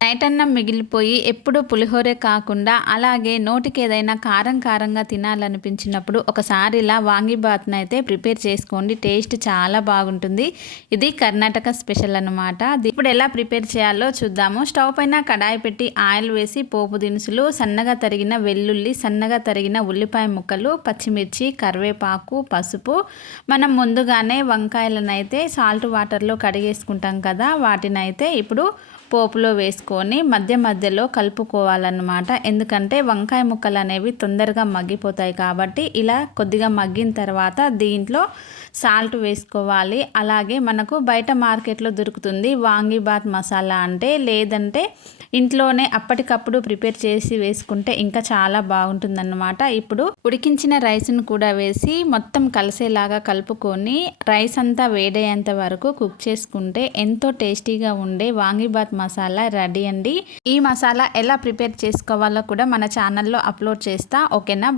Night అన్నం మిగిలిపోయి ఎప్పుడు పులిహోరే కాకుండా అలాగే నోటికి ఏదైనా కారం కారంగా తినాలనిపించినప్పుడు ఒకసారి ఇలా వాంగీబాత్ని అయితే ప్రిపేర్ చేసుకోండి. టేస్ట్ చాలా బాగుంటుంది. ఇది కర్ణాటక స్పెషల్ అన్నమాట. ఇప్పుడు ఎలా ప్రిపేర్ చేయాలో చూద్దాము. స్టవ్ పైన కడాయి పెట్టి ఆయిల్ వేసి పోపు దినుసులు, సన్నగా తరిగిన వెల్లుల్లి, సన్నగా తరిగిన ఉల్లిపాయ ముక్కలు, పచ్చిమిర్చి, కరివేపాకు, పసుపు, మనం ముందుగానే వంకాయలను అయితే సాల్ట్ వాటర్లో కడిగేసుకుంటాం కదా, వాటిని అయితే ఇప్పుడు పోపులో వేసుకొని మధ్య మధ్యలో కలుపుకోవాలన్నమాట. ఎందుకంటే వంకాయ ముక్కలు అనేవి తొందరగా మగ్గిపోతాయి కాబట్టి ఇలా కొద్దిగా మగ్గిన తర్వాత దీంట్లో సాల్ట్ వేసుకోవాలి. అలాగే మనకు బయట మార్కెట్లో దొరుకుతుంది వాంగీబాత్ మసాలా అంటే, లేదంటే ఇంట్లోనే అప్పటికప్పుడు ప్రిపేర్ చేసి వేసుకుంటే ఇంకా చాలా బాగుంటుందన్నమాట. ఇప్పుడు ఉడికించిన రైస్ను కూడా వేసి మొత్తం కలిసేలాగా కలుపుకొని రైస్ అంతా వేడయ్యేంత వరకు కుక్ చేసుకుంటే ఎంతో టేస్టీగా ఉండే వాంగీబాత్ మసాలా రెడీ అండి. ఈ మసాలా ఎలా ప్రిపేర్ చేసుకోవాలో కూడా మన ఛానల్లో అప్లోడ్ చేస్తా, ఓకేనా.